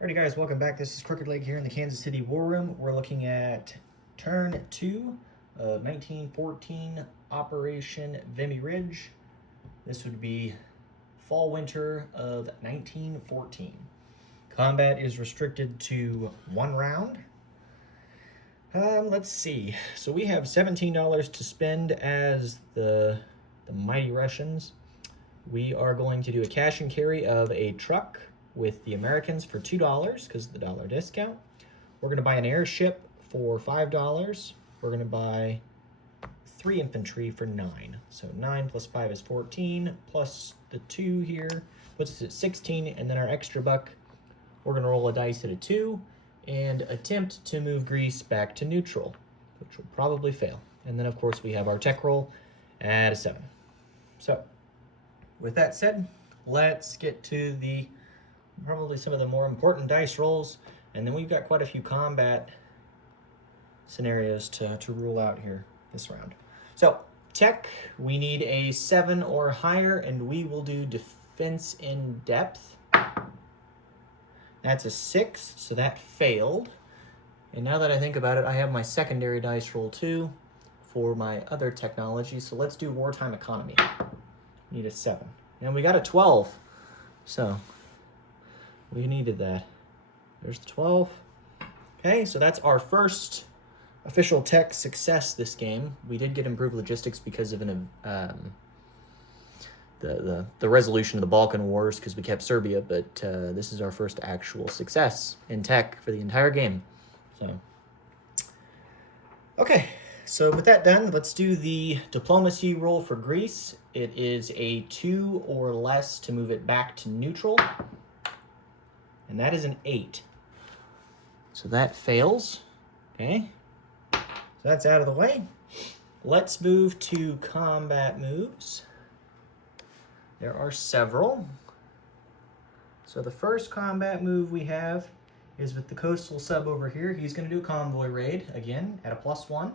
Alrighty guys, welcome back. This is Crooked Leg here in the Kansas City War Room. We're looking at turn 2 of 1914 Operation Vimy Ridge. This would be fall-winter of 1914. Combat is restricted to 1 round. Let's see. So we have $17 to spend as the mighty Russians. We are going to do a cash and carry of a truck with the Americans for $2 because of the dollar discount. We're going to buy an airship for $5. We're going to buy 3 infantry for 9. So 9 plus 5 is 14, plus the 2 here puts us at 16, and then our extra buck, we're going to roll a dice at a 2 and attempt to move Greece back to neutral, which will probably fail. And then, of course, we have our tech roll at a 7. So, with that said, let's get to probably some of the more important dice rolls, and then we've got quite a few combat scenarios to rule out here this round. So, tech, we need a 7 or higher, and we will do defense in depth. That's a 6, so that failed. And now that I think about it, I have my secondary dice roll too for my other technology, so let's do wartime economy. Need a 7. And we got a 12, so we needed that. There's the 12. Okay, so that's our first official tech success this game. We did get improved logistics because of the resolution of the Balkan Wars because we kept Serbia, but this is our first actual success in tech for the entire game. So, okay, so with that done, let's do the diplomacy roll for Greece. It is a 2 or less to move it back to neutral, and that is an 8. So that fails. Okay, so that's out of the way. Let's move to combat moves. There are several. So the first combat move we have is with the coastal sub over here. He's going to do a convoy raid, again, at a +1.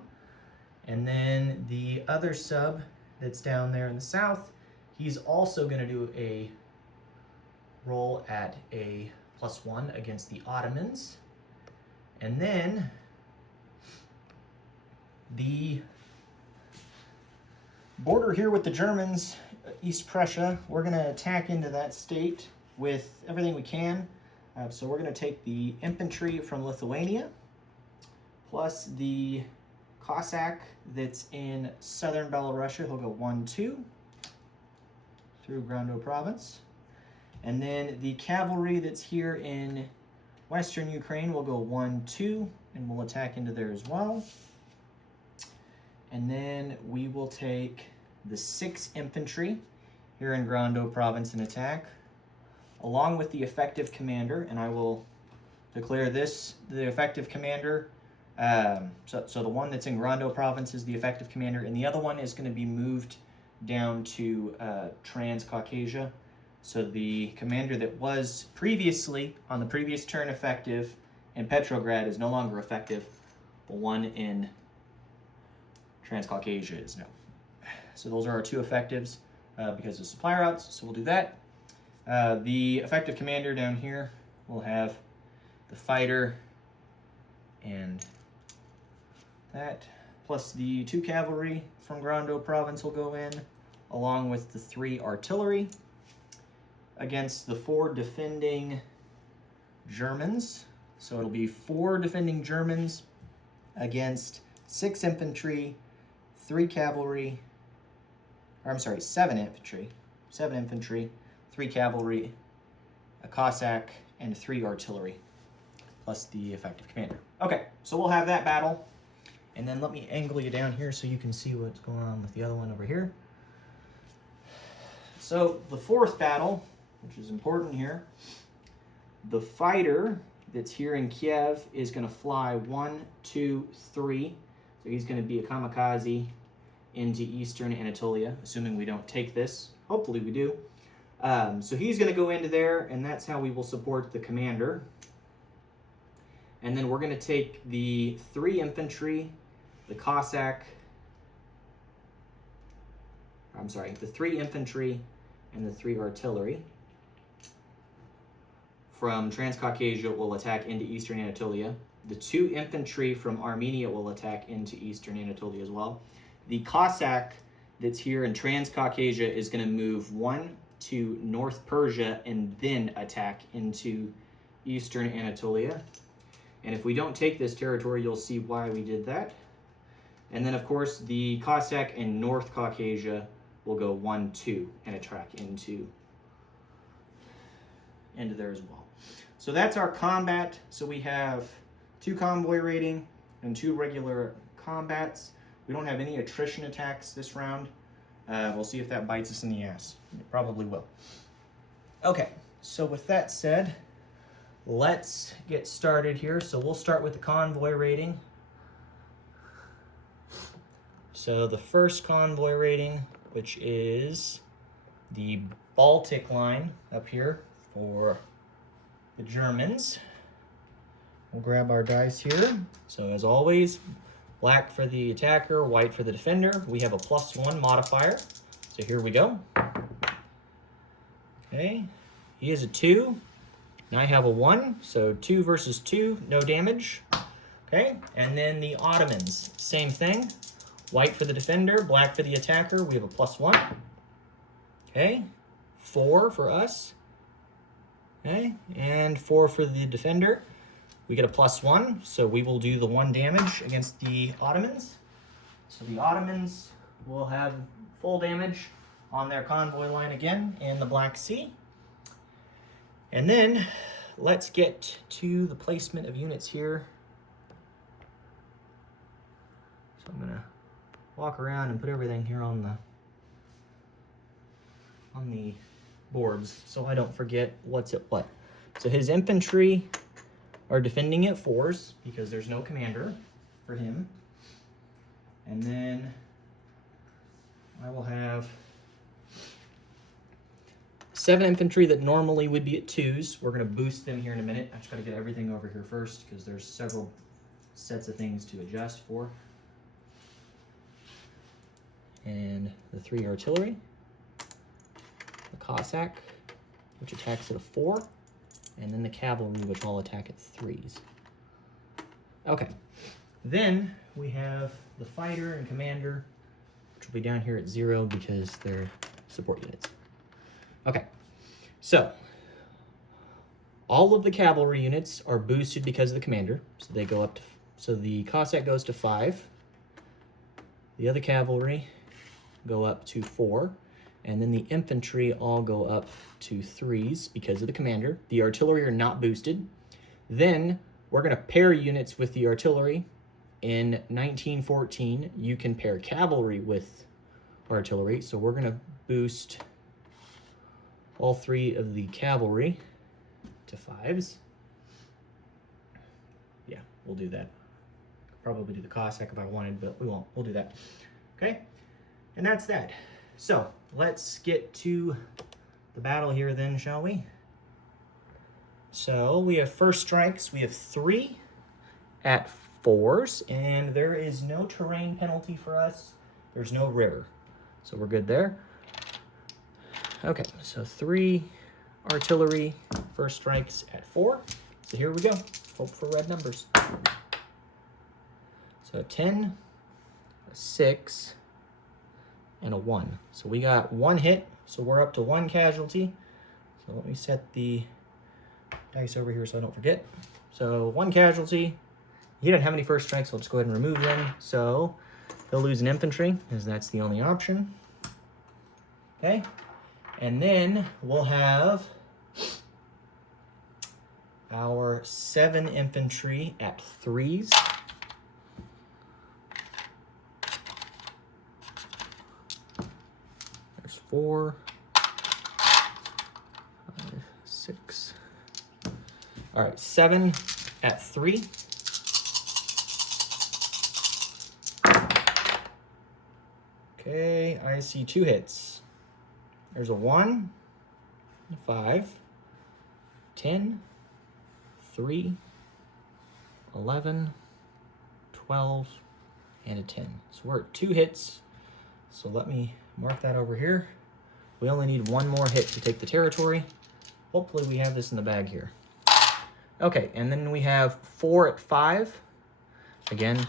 And then the other sub that's down there in the south, he's also going to do a roll at a +1 against the Ottomans. And then the border here with the Germans, East Prussia, we're going to attack into that state with everything we can. So we're going to take the infantry from Lithuania, plus the Cossack that's in southern Belarusia. He'll go 1-2 through Grando province. And then the cavalry that's here in western Ukraine will go 1-2, and we'll attack into there as well. And then we will take the 6 infantry here in Grando province and attack, along with the effective commander, and I will declare this the effective commander. So the one that's in Grando province is the effective commander, and the other one is going to be moved down to Transcaucasia. So the commander that was previously on the previous turn effective in Petrograd is no longer effective. The one in Transcaucasia is no. So those are our 2 effectives because of supply routes, so we'll do that. The effective commander down here will have the fighter and that, plus the 2 cavalry from Grando province will go in, along with the 3 artillery against the 4 defending Germans. So it'll be 4 defending Germans against 6 infantry, 3 cavalry, or I'm sorry, 7 infantry, 3 cavalry, a Cossack, and 3 artillery, plus the effective commander. Okay, so we'll have that battle, and then let me angle you down here so you can see what's going on with the other one over here. So the 4th battle, which is important here, the fighter that's here in Kiev is going to fly 1, 2, 3. So he's going to be a kamikaze into eastern Anatolia, assuming we don't take this. Hopefully we do. So he's going to go into there, and that's how we will support the commander. And then we're going to take the 3 infantry, the Cossack, the 3 infantry and the 3 artillery from Transcaucasia will attack into Eastern Anatolia. The 2 infantry from Armenia will attack into Eastern Anatolia as well. The Cossack that's here in Transcaucasia is going to move 1 to North Persia and then attack into Eastern Anatolia. And if we don't take this territory, you'll see why we did that. And then, of course, the Cossack in North Caucasia will go 1-2 and attack into there as well. So that's our combat. So we have 2 convoy raiding and 2 regular combats. We don't have any attrition attacks this round. We'll see if that bites us in the ass. It probably will. Okay, so with that said, let's get started here. So we'll start with the convoy raiding. So the first convoy raiding, which is the Baltic line up here for the Germans. We'll grab our dice here. So as always, black for the attacker, white for the defender. We have a +1 modifier. So here we go. Okay, he is a 2. And I have a 1, so 2 versus 2, no damage. Okay, and then the Ottomans, same thing. White for the defender, black for the attacker. We have a +1. Okay, 4 for us. Okay, and 4 for the defender. We get a +1, so we will do the 1 damage against the Ottomans. So the Ottomans will have full damage on their convoy line again in the Black Sea. And then let's get to the placement of units here. So I'm gonna walk around and put everything here on the boards so I don't forget what's at what. So his infantry are defending at 4s because there's no commander for him. And then I will have 7 infantry that normally would be at 2s. We're going to boost them here in a minute. I just got to get everything over here first because there's several sets of things to adjust for. And the 3 artillery. The Cossack, which attacks at a 4. And then the cavalry, which all attack at 3s. Okay. Then we have the fighter and commander, which will be down here at 0 because they're support units. Okay. So all of the cavalry units are boosted because of the commander. So they go up to, so the Cossack goes to 5. The other cavalry go up to 4. And then the infantry all go up to 3s because of the commander. The artillery are not boosted. Then we're going to pair units with the artillery. In 1914, you can pair cavalry with artillery. So we're going to boost all 3 of the cavalry to 5s. Yeah, we'll do that. Probably do the Cossack if I wanted, but we won't. We'll do that. Okay? And that's that. So let's get to the battle here then, shall we? So we have first strikes. We have 3 at 4s, and there is no terrain penalty for us. There's no river. So we're good there. Okay, so 3 artillery, first strikes at 4. So here we go. Hope for red numbers. So a 10, a 6, and a 1. So we got 1 hit, so we're up to 1 casualty. So let me set the dice over here so I don't forget. So 1 casualty. He didn't have any first strikes, so I'll just go ahead and remove them. So he'll lose an infantry, because that's the only option. Okay, and then we'll have our 7 infantry at 3s. There's 4, 5, 6. All right, 7 at 3. Okay, I see 2 hits. There's a 1, 5, 10, 3, 11, 12, and a 10. So we're at 2 hits. So let me mark that over here. We only need 1 more hit to take the territory. Hopefully we have this in the bag here. Okay, and then we have 4 at 5. Again,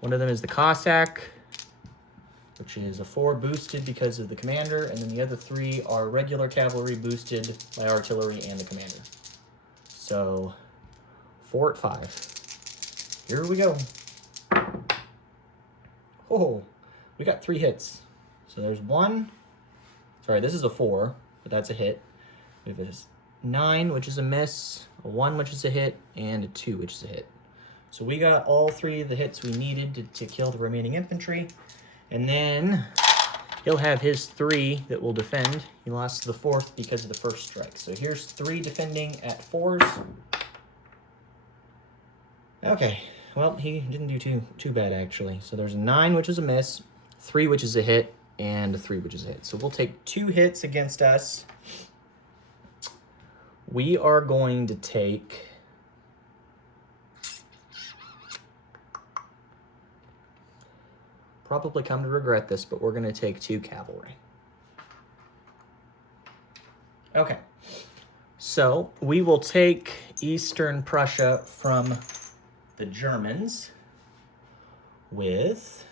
one of them is the Cossack, which is a 4 boosted because of the commander, and then the other 3 are regular cavalry boosted by artillery and the commander. So 4 at 5. Here we go. Oh, we got 3 hits. So there's 1. Sorry, this is a 4, but that's a hit. We have a 9, which is a miss, a 1, which is a hit, and a 2, which is a hit. So we got all 3 of the hits we needed to kill the remaining infantry. And then he'll have his 3 that will defend. He lost the 4th because of the first strike. So here's 3 defending at 4s. Okay, well, he didn't do too bad, actually. So there's a 9, which is a miss, 3, which is a hit, and a 3, which is a hit. So we'll take 2 hits against us. We are going to take... Probably come to regret this, but we're going to take 2 cavalry. Okay, so we will take Eastern Prussia from the Germans with...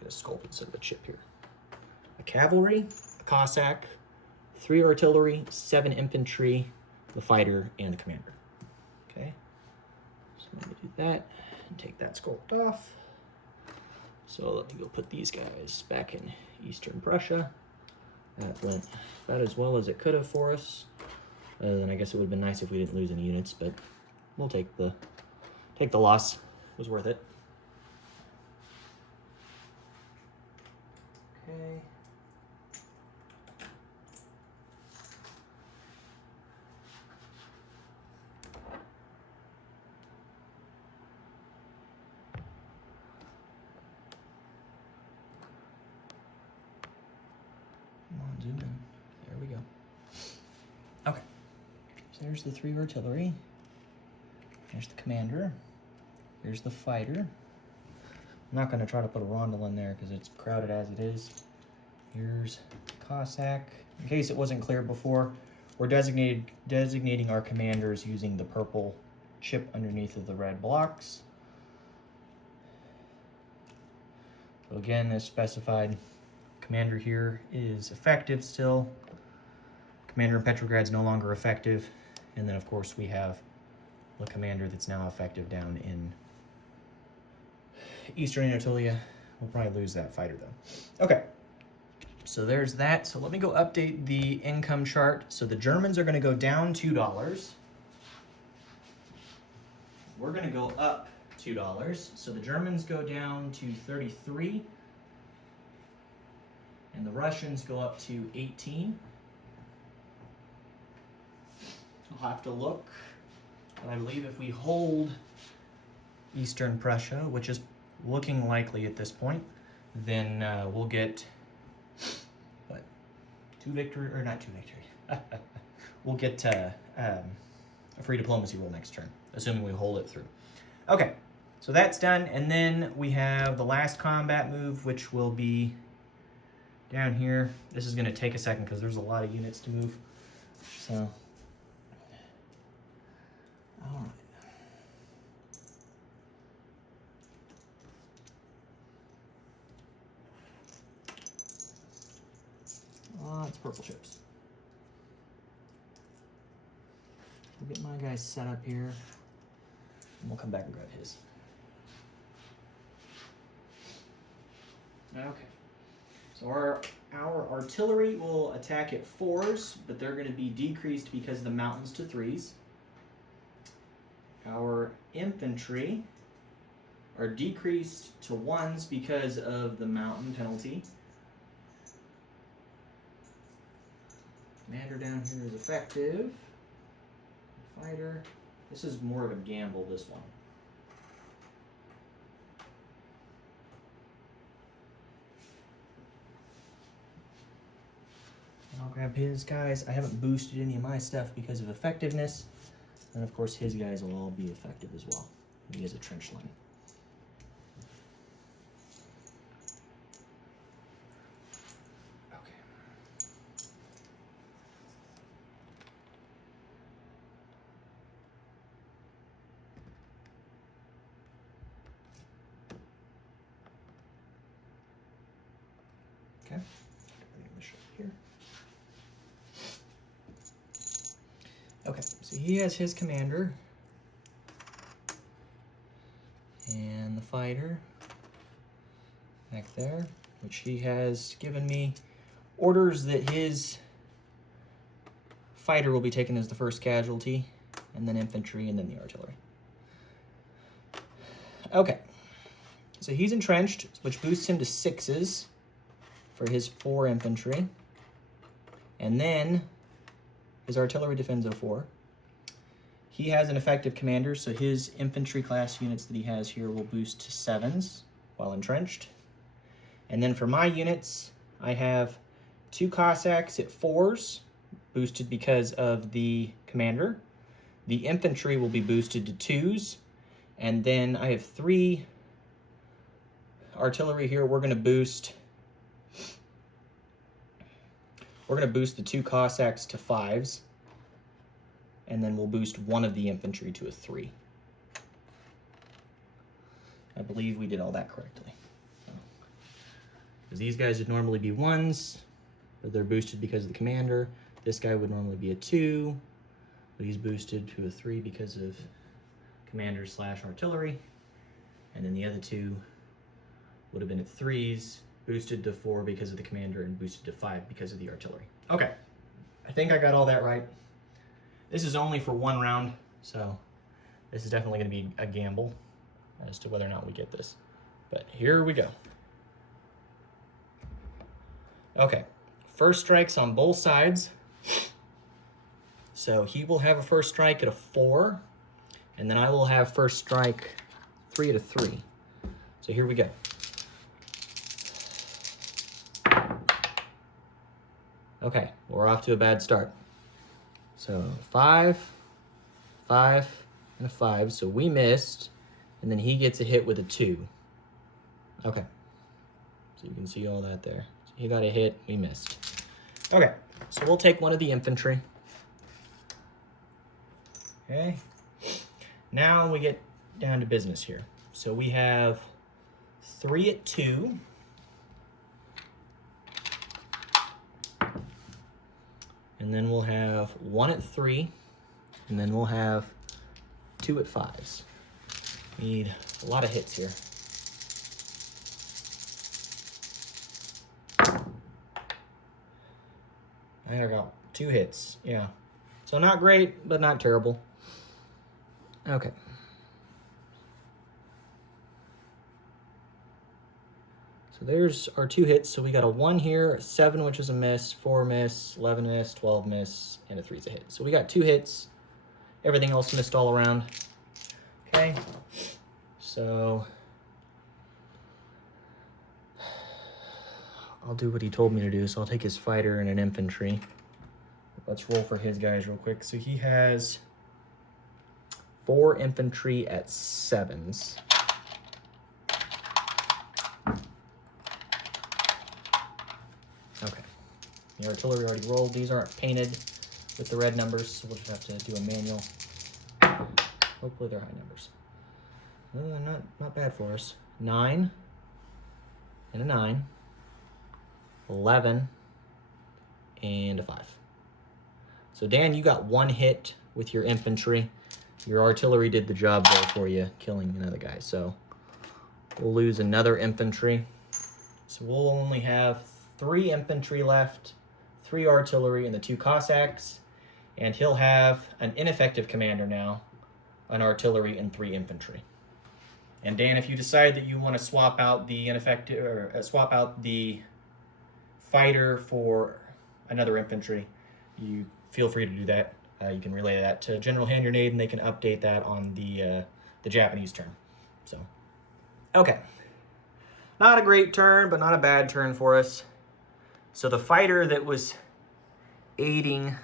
Get a sculpt instead of a chip here. A cavalry, a Cossack, 3 artillery, 7 infantry, the fighter, and the commander. Okay, so let me do that. And take that sculpt off. So let me go put these guys back in Eastern Prussia. That went about as well as it could have for us. Then I guess it would have been nice if we didn't lose any units, but we'll take the loss. It was worth it. Okay. Zoom in. There we go. Okay. So there's the 3 artillery. There's the commander. Here's the fighter. I'm not going to try to put a rondel in there because it's crowded as it is. Here's Cossack. In case it wasn't clear before, we're designating our commanders using the purple chip underneath of the red blocks. So again, as specified, commander here is effective still. Commander in Petrograd's no longer effective. And then, of course, we have the commander that's now effective down in Eastern Anatolia. We'll probably lose that fighter, though. Okay, so there's that. So let me go update the income chart. So the Germans are going to go down $2. We're going to go up $2. So the Germans go down to 33. And the Russians go up to 18. I'll have to look. But I believe if we hold Eastern Prussia, which is looking likely at this point, then we'll get, what, 2 victory, or not 2 victory. We'll get a free diplomacy roll next turn, assuming we hold it through. Okay, so that's done. And then we have the last combat move, which will be down here. This is going to take a second because there's a lot of units to move. So, all right. Lots of purple chips. We'll get my guys set up here, and we'll come back and grab his. Okay. So our artillery will attack at 4s, but they're going to be decreased because of the mountains to 3s. Our infantry are decreased to 1s because of the mountain penalty. Commander down here is effective. Fighter. This is more of a gamble, this one. I'll grab his guys. I haven't boosted any of my stuff because of effectiveness. And of course his guys will all be effective as well. He has a trench line. Okay. Okay. Here. Okay, so he has his commander and the fighter back there, which he has given me orders that his fighter will be taken as the first casualty, and then infantry, and then the artillery. Okay, so he's entrenched, which boosts him to 6s for his 4 infantry, and then his artillery defends 04. He has an effective commander, so his infantry class units that he has here will boost to 7s while entrenched. And then for my units, I have 2 Cossacks at 4s, boosted because of the commander. The infantry will be boosted to 2s. And then I have 3 artillery here. We're going to boost the 2 Cossacks to 5s. And then we'll boost 1 of the infantry to a 3. I believe we did all that correctly. Because these guys would normally be 1s, but they're boosted because of the commander. This guy would normally be a 2, but he's boosted to a 3 because of commander / artillery. And then the other 2 would have been at 3s, boosted to 4 because of the commander, and boosted to 5 because of the artillery. Okay, I think I got all that right. This is only for 1 round, so this is definitely going to be a gamble as to whether or not we get this. But here we go. Okay, first strikes on both sides. So he will have a first strike at a 4, and then I will have first strike 3 at a 3. So here we go. Okay, we're off to a bad start. So 5, 5, and a 5. So we missed, and then he gets a hit with a 2. Okay, so you can see all that there. So he got a hit, we missed. Okay, so we'll take 1 of the infantry. Okay, now we get down to business here. So we have 3 at 2. And then we'll have 1 at 3. And then we'll have 2 at 5s. Need a lot of hits here. I got 2 hits, yeah. So not great, but not terrible. Okay. So there's our 2 hits. So we got a 1 here, a 7, which is a miss, 4 miss, 11 miss, 12 miss, and a 3's a hit. So we got 2 hits. Everything else missed all around. Okay. So I'll do what he told me to do. So I'll take his fighter and an infantry. Let's roll for his guys real quick. So he has 4 infantry at 7s. Okay. The artillery already rolled. These aren't painted with the red numbers, so we'll just have to do a manual. Hopefully they're high numbers. Not bad for us. 9 and a 9. 11 and a 5. So Dan, you got 1 hit with your infantry. Your artillery did the job there for you, killing another guy. So we'll lose another infantry. So we'll only have 3 infantry left, 3 artillery, and the 2 Cossacks. And he'll have an ineffective commander now, an artillery, and 3 infantry. And Dan, if you decide that you want to swap out the ineffective, or swap out the fighter for another infantry, you feel free to do that. You can relay that to General Hand Grenade, and they can update that on the Japanese turn. So, okay. Not a great turn, but not a bad turn for us. So the fighter that was aiding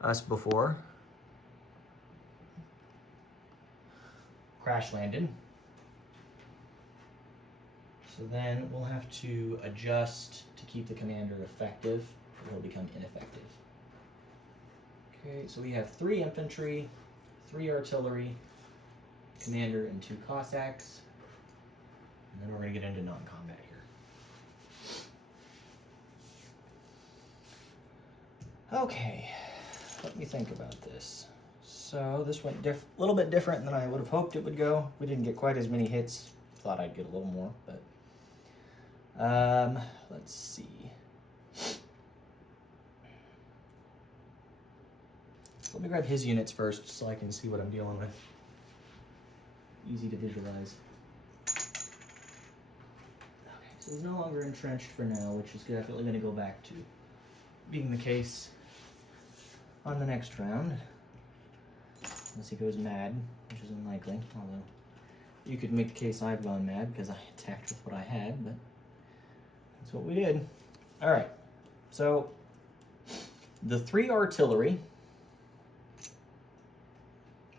us before crash landed. So then we'll have to adjust to keep the commander effective, or he'll become ineffective. Okay, so we have 3 infantry, 3 artillery, commander, and 2 Cossacks. And then we're going to get into non-combat here. Okay, let me think about this. So this went a little bit different than I would have hoped it would go. We didn't get quite as many hits. Thought I'd get a little more, but let's see. Let me grab his units first so I can see what I'm dealing with. Easy to visualize. Okay, so he's no longer entrenched for now, which is definitely going to go back to being the case on the next round. Unless he goes mad, which is unlikely, although you could make the case I've gone mad because I attacked with what I had, but that's what we did. All right, so the 3 artillery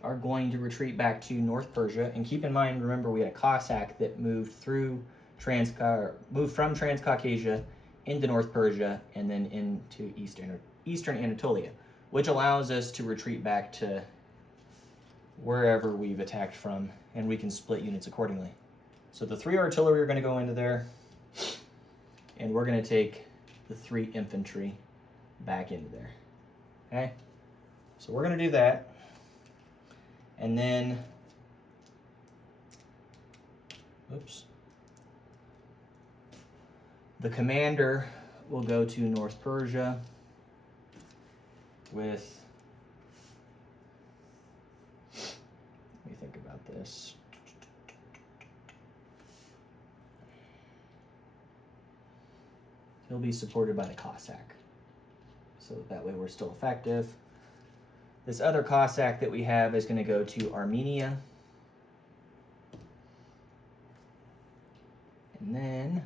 are going to retreat back to North Persia, and keep in mind, remember we had a Cossack that moved from Transcaucasia into North Persia and then into Eastern Anatolia, which allows us to retreat back to wherever we've attacked from, and we can split units accordingly. So the 3 artillery are going to go into there, and we're going to take the 3 infantry back into there. Okay? So we're going to do that. And then, oops, the commander will go to North Persia with, let me think about this. He'll be supported by the Cossack, so that way we're still effective. This other Cossack that we have is going to go to Armenia. And then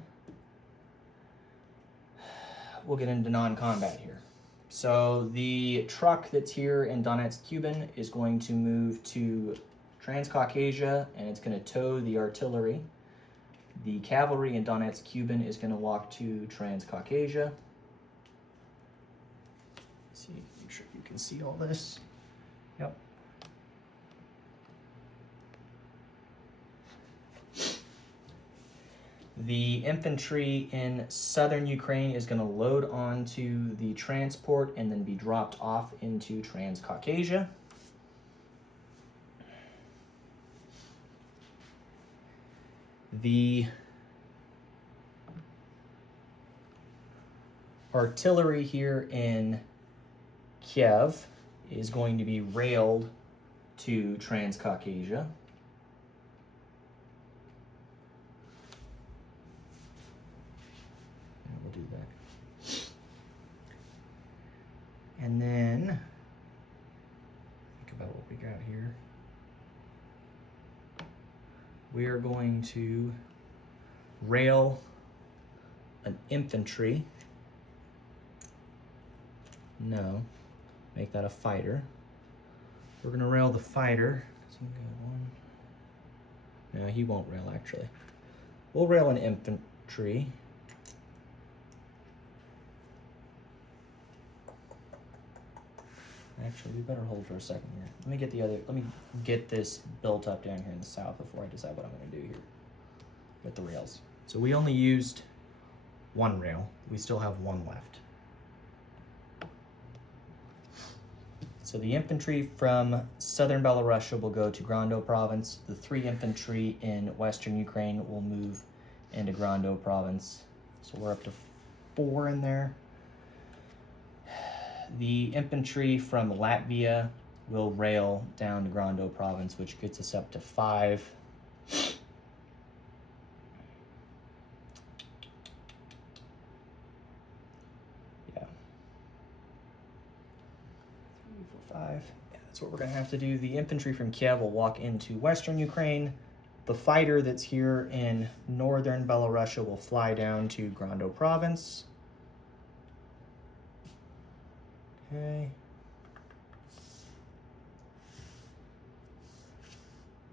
we'll get into non-combat here. So the truck that's here in Donetsk Kuban is going to move to Transcaucasia, and it's going to tow the artillery. The cavalry in Donetsk Kuban is going to walk to Transcaucasia. See, make sure you can see all this. Yep. The infantry in southern Ukraine is going to load onto the transport and then be dropped off into Transcaucasia. The artillery here in Kiev is going to be railed to Transcaucasia. And we'll do that. And then, think about what we got here. We are going to rail an infantry. No. Make that a fighter. We're going to rail the fighter. No, he won't rail, actually. We'll rail an infantry. Actually, we better hold for a second here. Let me get this built up down here in the south before I decide what I'm going to do here with the rails. So we only used 1 rail. We still have 1 left. So the infantry from southern Belarusia will go to Grando province. The 3 infantry in western Ukraine will move into Grando province. So we're up to 4 in there. The infantry from Latvia will rail down to Grando province, which gets us up to 5. Yeah, that's what we're going to have to do. The infantry from Kiev will walk into western Ukraine. The fighter that's here in northern Belarusia will fly down to Grando province. Okay.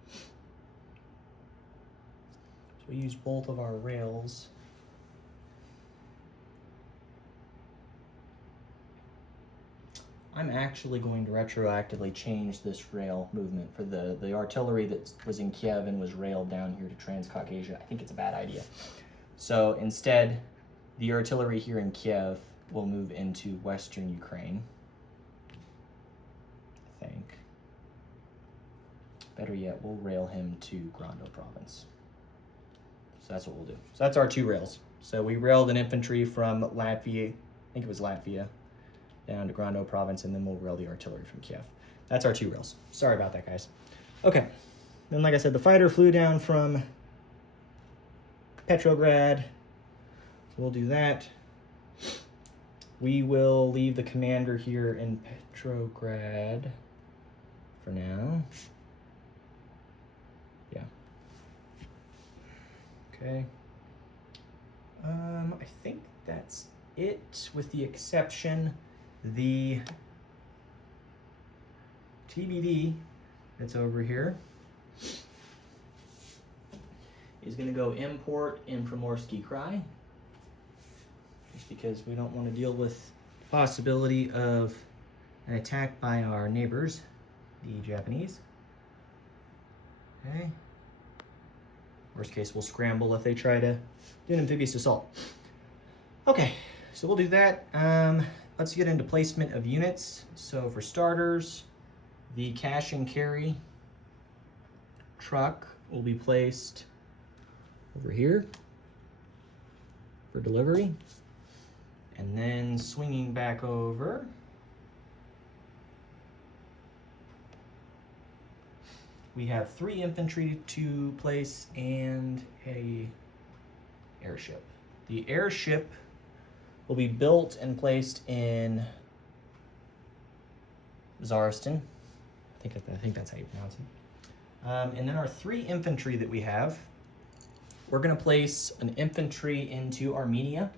So we use both of our rails. I'm actually going to retroactively change this rail movement for the artillery that was in Kiev and was railed down here to Transcaucasia. I think it's a bad idea. So instead, the artillery here in Kiev will move into Western Ukraine, I think. Better yet, we'll rail him to Grando province. So that's what we'll do. So that's our 2 rails. So we railed an infantry from Latvia, I think it was Latvia, down to Grando province, and then we'll rail the artillery from Kiev. That's our 2 rails. Sorry about that, guys. Okay. Then, like I said, the fighter flew down from Petrograd. So we'll do that. We will leave the commander here in Petrograd for now. Yeah. Okay. I think that's it, with the exception the TBD that's over here is going to go import in Primorsky Krai, just because we don't want to deal with the possibility of an attack by our neighbors, the Japanese. Okay. Worst case, we'll scramble if they try to do an amphibious assault. Okay, so we'll do that. Let's get into placement of units. So for starters, the cash and carry truck will be placed over here for delivery. And then swinging back over, we have 3 infantry to place and a airship. The airship will be built and placed in Zaristan. I think that's how you pronounce it. And then our 3 infantry that we have, we're going to place an infantry into Armenia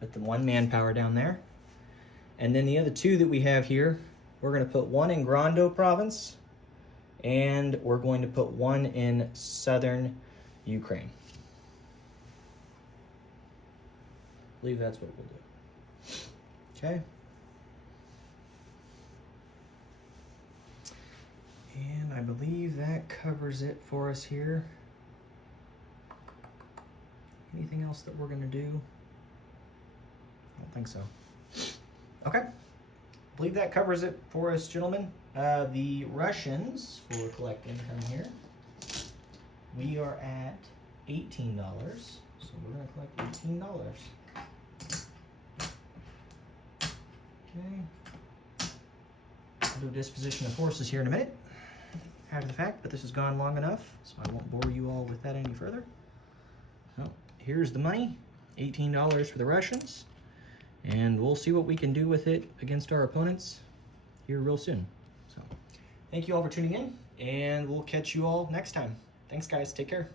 with the 1 manpower down there. And then the other 2 that we have here, we're going to put 1 in Grando province, and we're going to put 1 in southern Ukraine. I believe that's what we'll do. Okay. And I believe that covers it for us here. Anything else that we're going to do? I don't think so. Okay. I believe that covers it for us, gentlemen. The Russians, for collect income here, we are at $18. So we're going to collect $18. Okay. I'll do disposition of forces here in a minute, after the fact, but this has gone long enough, so I won't bore you all with that any further. So here's the money, $18 for the Russians, and we'll see what we can do with it against our opponents here real soon. So thank you all for tuning in, and we'll catch you all next time. Thanks, guys. Take care.